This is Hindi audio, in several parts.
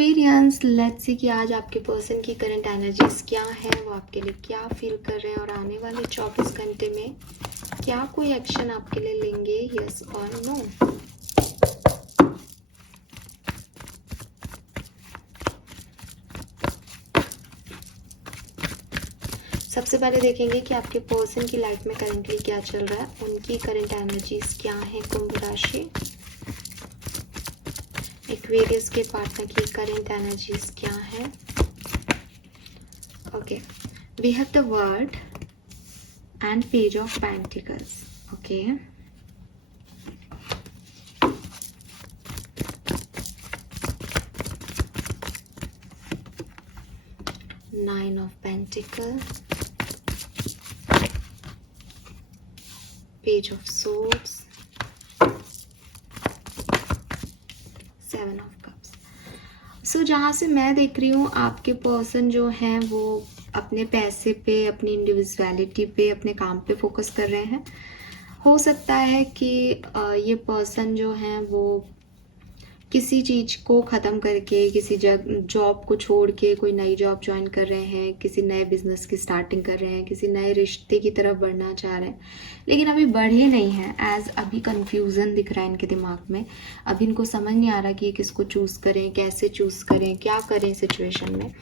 एक्वेरियंस, लेट्स सी कि आज आपके पर्सन की करंट एनर्जीज क्या है, वो आपके लिए क्या फील कर रहे हैं और आने वाले 24 घंटे में क्या कोई एक्शन आपके लिए लेंगे, यस और नो। सबसे पहले देखेंगे कि आपके पर्सन की लाइफ में करंटली क्या चल रहा है, उनकी करंट एनर्जीज क्या है। कुंभ राशि, एक्वेरियस के पार्टनर की करंट एनर्जीज क्या है। Okay, we have the world and page of pentacles. Okay, nine of pentacle, page of swords, seven of cups. So जहाँ से मैं देख रही हूँ आपके पर्सन जो हैं वो अपने पैसे पे, अपनी इंडिविजुअलिटी पे, अपने काम पे फोकस कर रहे हैं। हो सकता है कि ये पर्सन जो हैं वो किसी चीज़ को ख़त्म करके, किसी जॉब को छोड़ के कोई नई जॉब ज्वाइन कर रहे हैं, किसी नए बिजनेस की स्टार्टिंग कर रहे हैं, किसी नए रिश्ते की तरफ बढ़ना चाह रहे हैं, लेकिन अभी बढ़े नहीं हैं। अभी कंफ्यूजन दिख रहा है इनके दिमाग में। अभी इनको समझ नहीं आ रहा कि ये किसको चूज़ करें, कैसे चूज़ करें, क्या करें सिचुएशन में।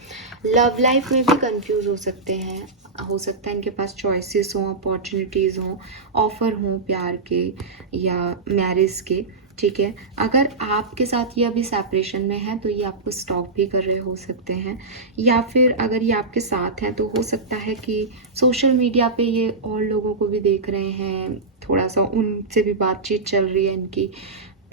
लव लाइफ में भी कंफ्यूज हो सकते हैं। हो सकता है इनके पास चॉइसेस हों, अपॉर्चुनिटीज़ हों, ऑफर हों प्यार के या मैरिज के। ठीक है, अगर आपके साथ ये अभी सेपरेशन में है तो ये आपको स्टॉक भी कर रहे हो सकते हैं, या फिर अगर ये आपके साथ हैं तो हो सकता है कि सोशल मीडिया पे ये और लोगों को भी देख रहे हैं, थोड़ा सा उनसे भी बातचीत चल रही है इनकी।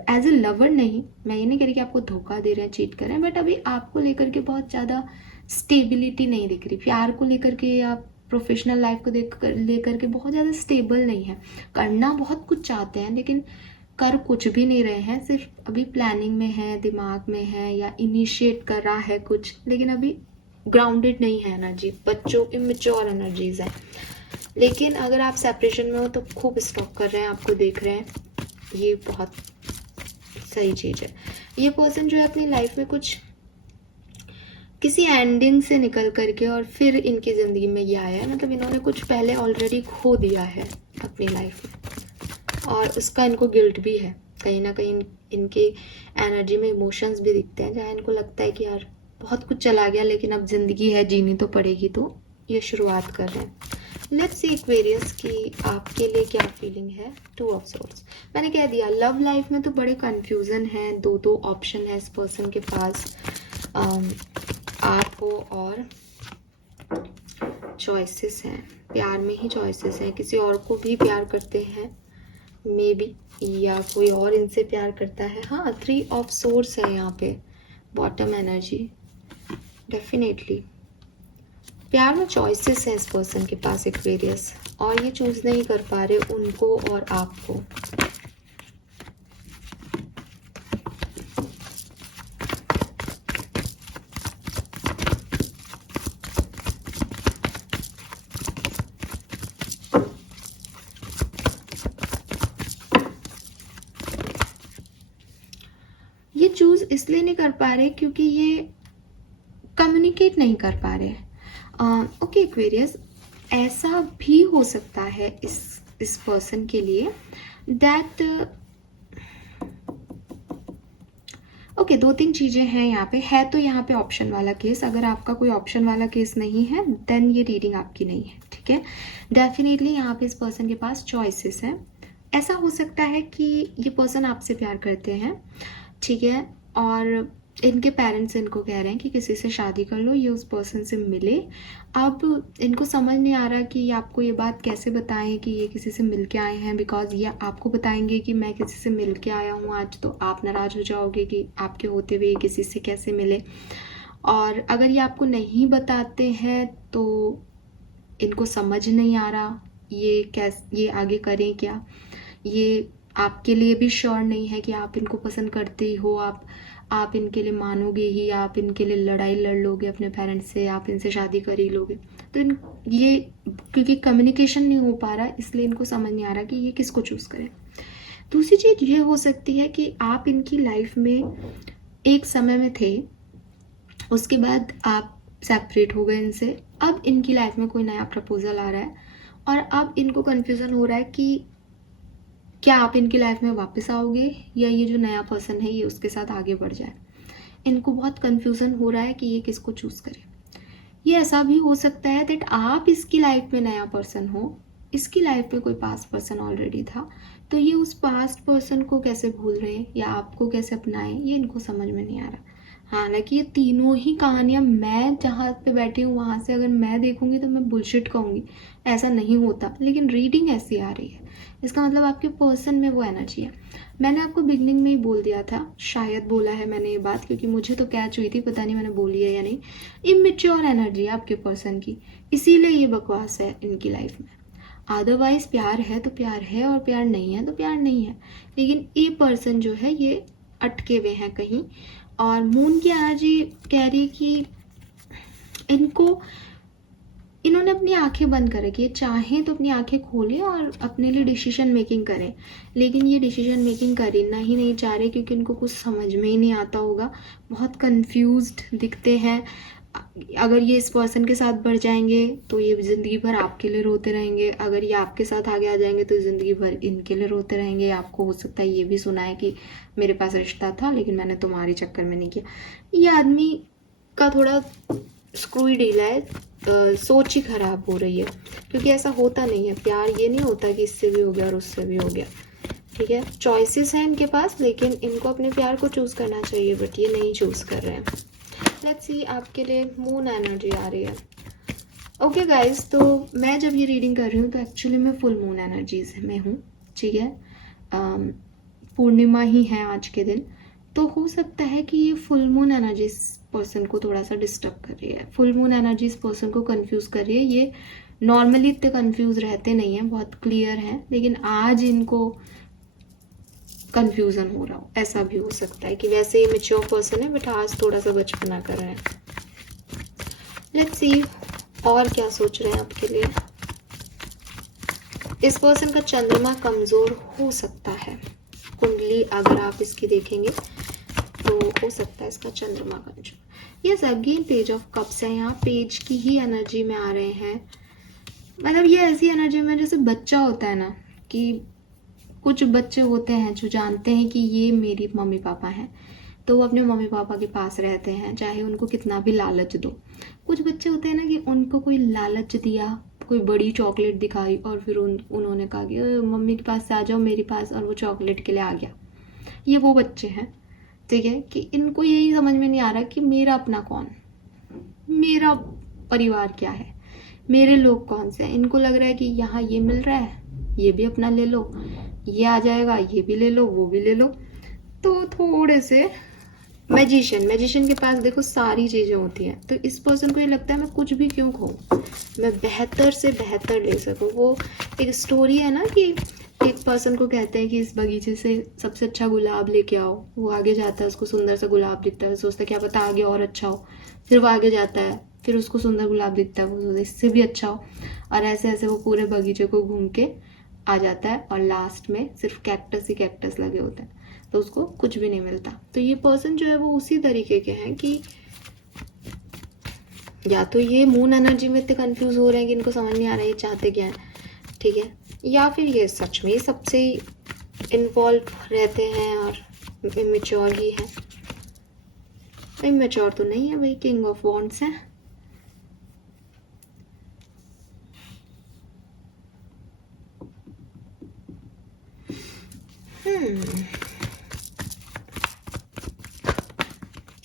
एज ए लवर नहीं, मैं ये नहीं कह रही कि आपको धोखा दे रहे हैं, चीट कर रहे हैं, बट अभी आपको लेकर के बहुत ज़्यादा स्टेबिलिटी नहीं दिख रही। प्यार को लेकर के या प्रोफेशनल लाइफ को लेकर के बहुत ज़्यादा स्टेबल नहीं है। करना बहुत कुछ चाहते हैं लेकिन कर कुछ भी नहीं रहे हैं, सिर्फ अभी प्लानिंग में है, दिमाग में है, या इनिशिएट कर रहा है कुछ, लेकिन अभी ग्राउंडेड नहीं है एनर्जी, बच्चों इमेच्योर एनर्जीज है। लेकिन अगर आप सेपरेशन में हो तो खूब स्टॉक कर रहे हैं, आपको देख रहे हैं, ये बहुत सही चीज़ है। ये पर्सन जो है अपनी लाइफ में कुछ किसी एंडिंग से निकल करके और फिर इनकी ज़िंदगी में ये आया है, मतलब इन्होंने कुछ पहले ऑलरेडी खो दिया है अपनी लाइफ में और उसका इनको गिल्ट भी है। कहीं ना कहीं इनकी एनर्जी में इमोशंस भी दिखते हैं जहाँ इनको लगता है कि यार बहुत कुछ चला गया लेकिन अब ज़िंदगी है, जीनी तो पड़ेगी, तो ये शुरुआत कर रहे हैं। लेट्स सी एक्वेरियस की आपके लिए क्या फीलिंग है। टू ऑफ सोर्ड्स, मैंने कह दिया लव लाइफ में तो बड़े कन्फ्यूज़न है, दो ऑप्शन है इस पर्सन के पास, आप हो और चॉइसेस हैं। प्यार में ही चॉइसेस हैं, किसी और को भी प्यार करते हैं मे बी, या कोई और इनसे प्यार करता है। हाँ, 3 ऑफ सोर्स है यहाँ पे, बॉटम एनर्जी। डेफिनेटली प्यार में चॉइसेस है इस पर्सन के पास एक्वेरियस, और ये चूज नहीं कर पा रहे उनको और आपको। ये चूज इसलिए नहीं कर पा रहे क्योंकि ये कम्युनिकेट नहीं कर पा रहे। ओके एक्वेरियस, ऐसा भी हो सकता है इस पर्सन के लिए दैट ओके 2-3 चीज़ें हैं यहाँ पे। है तो यहाँ पे ऑप्शन वाला केस, अगर आपका कोई ऑप्शन वाला केस नहीं है देन ये रीडिंग आपकी नहीं है। ठीक है, डेफिनेटली यहाँ पे इस पर्सन के पास चॉइसेस हैं। ऐसा हो सकता है कि ये पर्सन आपसे प्यार करते हैं, ठीक है, और इनके पेरेंट्स इनको कह रहे हैं कि किसी से शादी कर लो, ये उस पर्सन से मिले। अब इनको समझ नहीं आ रहा कि आपको ये बात कैसे बताएं कि ये किसी से मिल के आए हैं, बिकॉज ये आपको बताएंगे कि मैं किसी से मिल के आया हूँ आज, तो आप नाराज़ हो जाओगे कि आपके होते हुए किसी से कैसे मिले। और अगर ये आपको नहीं बताते हैं तो इनको समझ नहीं आ रहा ये आगे करें क्या। ये आपके लिए भी श्योर नहीं है कि आप इनको पसंद करते ही हो, आप इनके लिए मानोगे ही, आप इनके लिए लड़ाई लड़ लोगे अपने पेरेंट्स से, आप इनसे शादी कर ही लोगे। तो ये क्योंकि कम्युनिकेशन नहीं हो पा रहा इसलिए इनको समझ नहीं आ रहा कि ये किसको चूज़ करें। दूसरी चीज़ ये हो सकती है कि आप इनकी लाइफ में एक समय में थे उसके बाद आप सेपरेट हो गए इनसे। अब इनकी लाइफ में कोई नया प्रपोजल आ रहा है और अब इनको कन्फ्यूज़न हो रहा है कि क्या आप इनकी लाइफ में वापस आओगे या ये जो नया पर्सन है ये उसके साथ आगे बढ़ जाए। इनको बहुत कन्फ्यूज़न हो रहा है कि ये किसको चूज़ करे। ये ऐसा भी हो सकता है दैट आप इसकी लाइफ में नया पर्सन हो, इसकी लाइफ में कोई पास्ट पर्सन ऑलरेडी था, तो ये उस पास्ट पर्सन को कैसे भूल रहे हैं या आपको कैसे अपनाएं ये इनको समझ में नहीं आ रहा। हालांकि ये तीनों ही कहानियाँ मैं जहाँ पे बैठी हूँ वहाँ से अगर मैं देखूँगी तो मैं बुलशिट कहूँगी, ऐसा नहीं होता, लेकिन रीडिंग ऐसी आ रही है, इसका मतलब आपके पर्सन में वो एनर्जी है। मैंने आपको बिगनिंग में ही बोल दिया था, शायद बोला है मैंने ये बात, क्योंकि मुझे तो कैच हुई थी, पता नहीं मैंने बोली है या नहीं। इमेच्योर एनर्जी है आपके पर्सन की, इसीलिए ये बकवास है इनकी लाइफ में। अदरवाइज प्यार है तो प्यार है और प्यार नहीं है तो प्यार नहीं है। लेकिन ये पर्सन जो है ये अटके हुए हैं कहीं, और मून की एनर्जी कह रही है कि इन्होंने अपनी आंखें बंद कर रखी है, चाहें तो अपनी आंखें खोलें और अपने लिए डिसीजन मेकिंग करें, लेकिन ये डिसीजन मेकिंग करना ही नहीं चाह रहे क्योंकि इनको कुछ समझ में ही नहीं आता होगा, बहुत कंफ्यूज्ड दिखते हैं। अगर ये इस पर्सन के साथ बढ़ जाएंगे तो ये ज़िंदगी भर आपके लिए रोते रहेंगे, अगर ये आपके साथ आगे आ जाएंगे तो ज़िंदगी भर इनके लिए रोते रहेंगे। आपको हो सकता है ये भी सुना है कि मेरे पास रिश्ता था लेकिन मैंने तुम्हारे चक्कर में नहीं किया। ये आदमी का थोड़ा स्क्रू ही ढीला है, सोच ही खराब हो रही है, क्योंकि ऐसा होता नहीं है। प्यार ये नहीं होता कि इससे भी हो गया और उससे भी हो गया, ठीक है। चॉइसेस हैं इनके पास, लेकिन इनको अपने प्यार को चूज़ करना चाहिए, बट ये नहीं चूज़ कर रहे हैं। लेट्स सी आपके लिए मून एनर्जी आ रही है। ओके गाइस, तो मैं जब ये रीडिंग कर रही हूँ तो एक्चुअली मैं फुल मून एनर्जीज में हूँ, ठीक है। पूर्णिमा ही है आज के दिन, तो हो सकता है कि ये फुल मून एनर्जी पर्सन को थोड़ा सा डिस्टर्ब कर रही है, फुल मून एनर्जी इस पर्सन को कंफ्यूज कर रही है। ये नॉर्मली इतने कंफ्यूज रहते नहीं हैं, बहुत क्लियर हैं, लेकिन आज इनको कंफ्यूजन हो रहा हो, ऐसा भी हो सकता है कि वैसे ये मेच्योर पर्सन है बट आज थोड़ा सा बचपना कर रहे हैं। लेट्स सी और क्या सोच रहे हैं आपके लिए। इस पर्सन का चंद्रमा कमजोर हो सकता है, कुंडली अगर आप इसकी देखेंगे तो हो सकता है इसका चंद्रमा कमजोर। Yes, again page of cups है, यहाँ पेज की ही एनर्जी में आ रहे हैं। मतलब ये ऐसी एनर्जी में जैसे बच्चा होता है ना, कि कुछ बच्चे होते हैं जो जानते हैं कि ये मेरी मम्मी पापा हैं, तो वो अपने मम्मी पापा के पास रहते हैं चाहे उनको कितना भी लालच दो। कुछ बच्चे होते हैं ना कि उनको कोई लालच दिया, कोई बड़ी चॉकलेट दिखाई और फिर उन्होंने कहा कि मम्मी के पास से आ जाओ मेरे पास, और वो चॉकलेट के लिए आ गया। ये वो बच्चे हैं, ठीक है, कि इनको यही समझ में नहीं आ रहा कि मेरा अपना कौन, मेरा परिवार क्या है, मेरे लोग कौन से हैं। इनको लग रहा है कि यहाँ ये मिल रहा है ये भी अपना ले लो, ये आ जाएगा ये भी ले लो वो भी ले लो। तो थोड़े से मैजिशियन के पास देखो सारी चीज़ें होती हैं, तो इस पर्सन को ये लगता है मैं कुछ भी क्यों खोऊं, मैं बेहतर से बेहतर ले सकूं। वो एक स्टोरी है ना कि एक पर्सन को कहते हैं कि इस बगीचे से सबसे अच्छा गुलाब लेके आओ, वो आगे जाता है, उसको सुंदर सा गुलाब दिखता है, सोचता है क्या पता आगे और अच्छा हो, फिर वो आगे जाता है, फिर उसको सुंदर गुलाब दिखता है, वो सोचता है इससे भी अच्छा हो, और ऐसे ऐसे वो पूरे बगीचे को घूम के आ जाता है, और लास्ट में सिर्फ कैक्टस ही कैक्टस लगे होते हैं, तो उसको कुछ भी नहीं मिलता। तो ये पर्सन जो है वो उसी तरीके के हैं कि या तो ये मून एनर्जी में इतने कंफ्यूज हो रहे हैं कि इनको समझ नहीं आ रहा है ये चाहते क्या है, ठीक है, या फिर ये सच में सबसे इन्वॉल्व रहते हैं और इमेच्योर ही है। इमेच्योर तो नहीं है भाई, किंग ऑफ वॉन्ड्स है।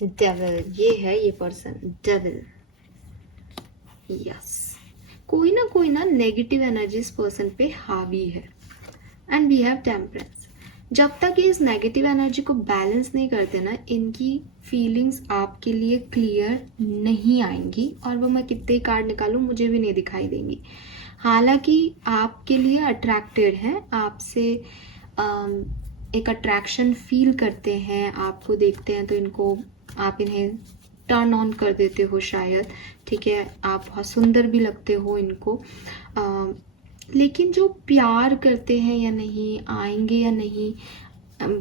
डेविल, ये है ये पर्सन डेविल। यस, कोई ना नेगेटिव एनर्जी इस पर्सन पे हावी है। And we have temperance. जब तक ये इस नेगेटिव एनर्जी को बैलेंस नहीं करते ना, इनकी फीलिंग्स आपके लिए क्लियर नहीं आएंगी, और वो मैं कितने ही कार्ड निकालूं मुझे भी नहीं दिखाई देंगी। हालांकि आपके लिए अट्रैक्टेड हैं, आपसे एक अट्रैक्शन फील करते हैं, आपको देखते हैं तो इनको आप इन्हें टर्न ऑन कर देते हो शायद, ठीक है, आप बहुत सुंदर भी लगते हो इनको, लेकिन जो प्यार करते हैं या नहीं, आएंगे या नहीं,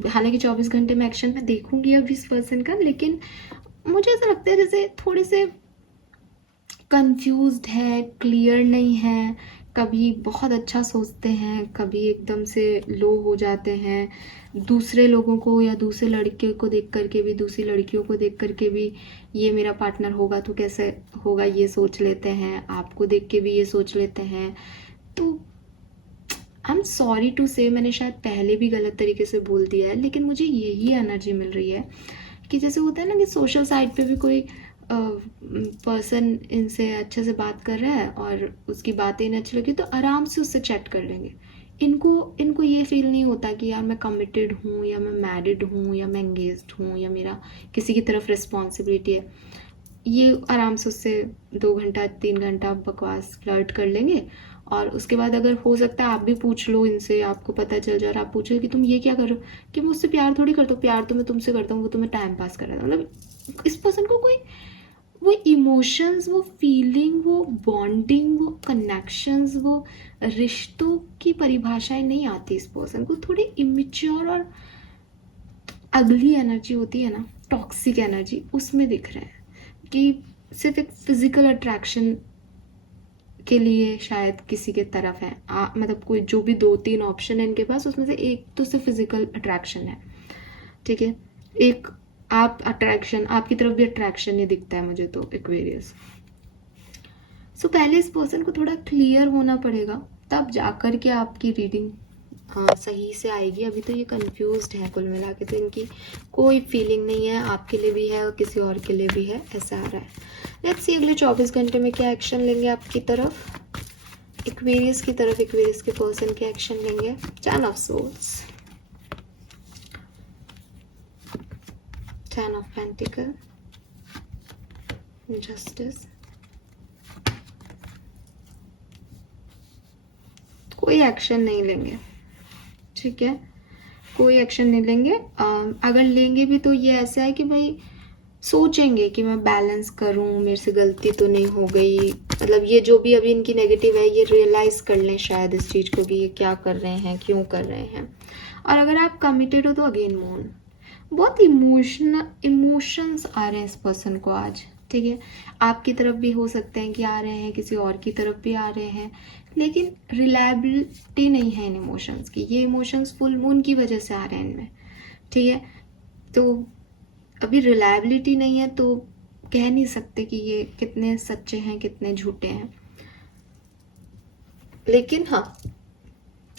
हालांकि 24 घंटे में एक्शन में देखूंगी अब इस पर्सन का, लेकिन मुझे ऐसा लगता है जैसे थोड़े से कंफ्यूज्ड है, क्लियर नहीं है, कभी बहुत अच्छा सोचते हैं, कभी एकदम से लो हो जाते हैं, दूसरे लोगों को या दूसरे लड़के को देख करके भी, दूसरी लड़कियों को देख करके भी ये मेरा पार्टनर होगा तो कैसे होगा ये सोच लेते हैं, आपको देख के भी ये सोच लेते हैं। तो आई एम सॉरी टू से, मैंने शायद पहले भी गलत तरीके से बोल दिया है, लेकिन मुझे यही एनर्जी मिल रही है कि जैसे होता है ना कि सोशल साइट पे भी कोई पर्सन इनसे अच्छे से बात कर रहा है और उसकी बातें इन्हें अच्छी लगी तो आराम से उससे चैट कर लेंगे। इनको ये फील नहीं होता कि यार मैं कमिटेड हूँ या मैं मैरिड हूँ या मैं एंगेज्ड हूँ या मेरा किसी की तरफ रिस्पॉन्सिबिलिटी है। ये आराम से उससे 2 घंटा 3 घंटा बकवास फ्लर्ट कर लेंगे और उसके बाद अगर हो सकता है आप भी पूछ लो इनसे, आपको पता चल जाए, आप पूछो कि तुम ये क्या कर रहे हो, कि मैं उससे प्यार थोड़ी करता हूँ, प्यार तो मैं तुमसे करता हूँ, वो तुम्हें टाइम पास कर रहा था। मतलब इस पर्सन को कोई वो इमोशंस, वो फीलिंग, वो बॉन्डिंग, वो कनेक्शंस, वो रिश्तों की परिभाषाएं नहीं आती इस पर्सन को। थोड़ी इमेच्योर और अगली एनर्जी होती है ना, टॉक्सिक एनर्जी, उसमें दिख रहे हैं कि सिर्फ एक फिजिकल अट्रैक्शन के लिए शायद किसी के तरफ है। मतलब कोई जो भी 2-3 ऑप्शन है इनके पास, उसमें से एक तो सिर्फ फिजिकल अट्रैक्शन है, ठीक है। एक आप अट्रैक्शन, आपकी तरफ भी अट्रैक्शन ही दिखता है मुझे तो एक्वेरियस। सो पहले इस पर्सन को थोड़ा क्लियर होना पड़ेगा, तब जाकर के आपकी रीडिंग सही से आएगी। अभी तो ये कंफ्यूज्ड है, कुल मिला के तो इनकी कोई फीलिंग नहीं है, आपके लिए भी है और किसी और के लिए भी है, ऐसा आ रहा है। लेट्स सी अगले 24 घंटे में क्या एक्शन लेंगे आपकी तरफ, एक्वेरियस की तरफ, एक्वेरियस के पर्सन के एक्शन लेंगे। 10 of swords, 10 of pentacle, justice. कोई एक्शन नहीं लेंगे, ठीक है, कोई एक्शन नहीं लेंगे। अगर लेंगे भी तो ये ऐसा है कि भाई सोचेंगे कि मैं बैलेंस करूं, मेरे से गलती तो नहीं हो गई, मतलब ये जो भी अभी इनकी नेगेटिव है ये रियलाइज कर लें शायद इस चीज़ को कि ये क्या कर रहे हैं, क्यों कर रहे हैं। और अगर आप कमिटेड हो तो अगेन मून, बहुत इमोशंस आ रहे हैं इस पर्सन को आज, ठीक है। आपकी तरफ भी हो सकते हैं कि आ रहे हैं, किसी और की तरफ भी आ रहे हैं, लेकिन रिलायबिलिटी नहीं है इन इमोशंस की। ये इमोशंस फुल मून की वजह से आ रहे हैं इनमें, ठीक है। तो अभी रिलायबिलिटी नहीं है तो कह नहीं सकते कि ये कितने सच्चे हैं कितने झूठे हैं। लेकिन हाँ,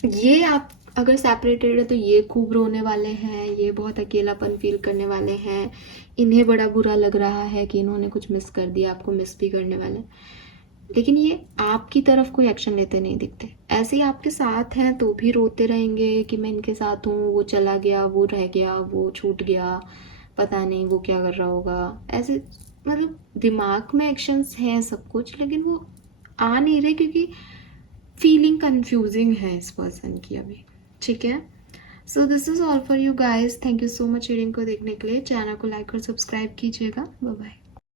ये आप अगर सेपरेटेड है तो ये खूब रोने वाले हैं, ये बहुत अकेलापन फील करने वाले हैं, इन्हें बड़ा बुरा लग रहा है कि इन्होंने कुछ मिस कर दिया, आपको मिस भी करने वाले। लेकिन ये आपकी तरफ कोई एक्शन लेते नहीं दिखते। ऐसे ही आपके साथ हैं तो भी रोते रहेंगे कि मैं इनके साथ हूँ, वो चला गया, वो रह गया, वो छूट गया, पता नहीं वो क्या कर रहा होगा। ऐसे मतलब दिमाग में एक्शंस हैं सब कुछ, लेकिन वो आ नहीं रहे क्योंकि फीलिंग कंफ्यूजिंग है इस पर्सन की अभी, ठीक है। So this is all for you guys. Thank you so much reading को देखने के लिए। चैनल को लाइक और सब्सक्राइब कीजिएगा। Bye bye.